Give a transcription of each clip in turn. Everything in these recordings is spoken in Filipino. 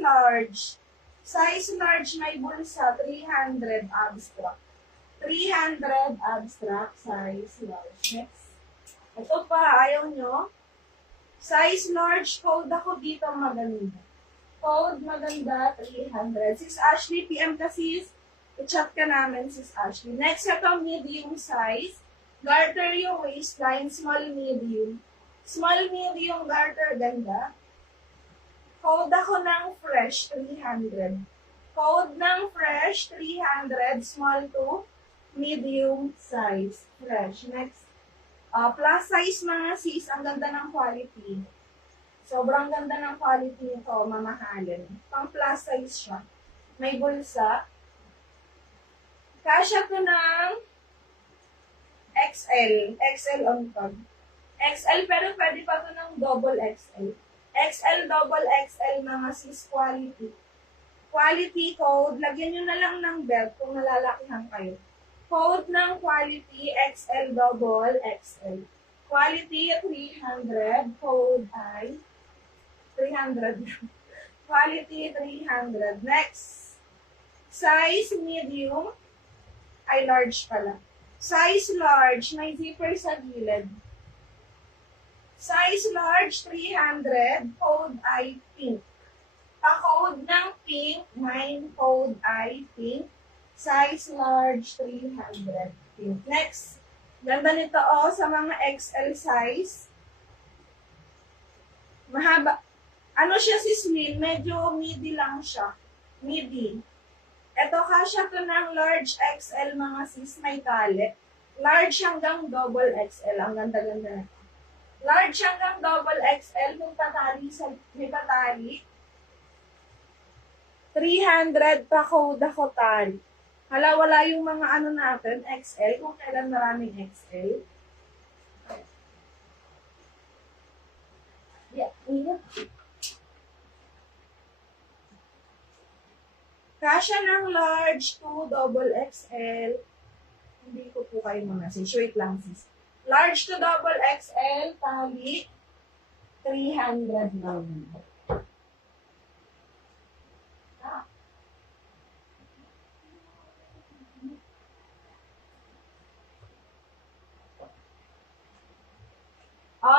large. Size large may bulsa, 300 abstract. 300 abstract, size large. Next. Ito pa, ayaw nyo. Size large, code ako dito maganda. Code maganda, 300. Sis Ashley, PM ka sis. I-chat ka namin, sis Ashley. Next, ito medium size. Garter yung waistline, small medium. Small medium garter, ganda. Code ako ng fresh, 300. Code ng fresh, 300. Small to medium size. Fresh. Next. Plus size mga sis, ang ganda ng quality. Sobrang ganda ng quality nito, mamahalin. Pang plus size siya. May bulsa. Kasya to ng XL. XL on top. XL pero pwede pa to ng double XL. XL, double XL mga sis quality. Quality code, lagyan nyo na lang ng belt kung nalalakihan kayo. Code ng quality XL, double XL. Quality 300, code ay 300. Quality 300. Next. Size medium ay large pala. Size large, may zipper sa gilid. Size large, 300. Code ay pink. Pa-code ng pink, may code ay pink. Size large, 300. Pink. Next. Ganda nito sa mga XL size. Mahaba. Ano siya si slim? Medyo midi lang siya. Midi. Ito kasya to ng large XL mga sis, may tali. Large hanggang double XL. Ang ganda-ganda na. Large hanggang double XL, may patali. 300 pa code ako tali. Hala, wala yung mga ano natin, XL, kung kailan maraming XL. Yeah. Kasya ng large to double XL. Hindi ko po kayo mag-message. Wait lang sis. Large to double XL, tali, 300 lang.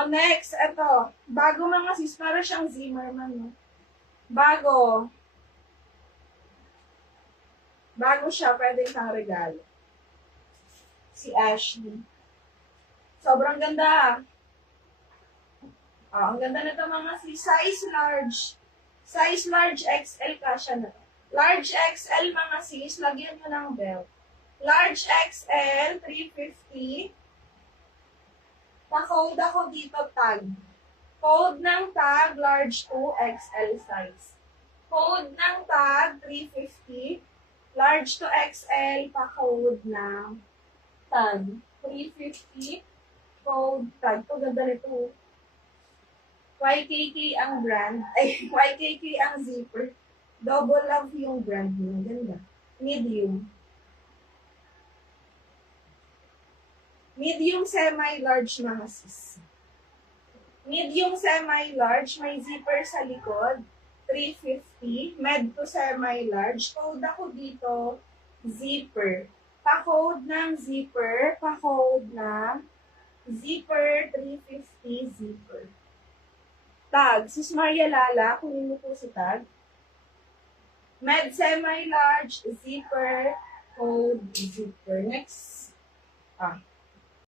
Next, ito. Bago mga sis, para siyang Zimmerman, no? Bago. Bago siya, pwede kang regalo. Si Ashley. Sobrang ganda. Ang ganda nito mga sis. Size large. Size large XL kasya na. Large XL mga sis, lagyan mo ng belt. Large XL, 350. Pa-code ako dito tag. Code ng tag, large to XL size. Code ng tag, 350. Large to XL, pa-code ng tag. 350. Code tag. Ito, ganda nito. YKK ang brand. Ay, YKK ang zipper. Double love yung brand niya. Ganda. Medium. Medium semi-large mga sis. Medium semi-large. May zipper sa likod. 350. Med to semi-large. Code ako dito. Zipper. Pa-code ng zipper. Pa-code ng zipper. 350 zipper. Tag. Sis Maria Lala. Kunin mo po si tag. Med semi-large. Zipper. Code zipper. Next.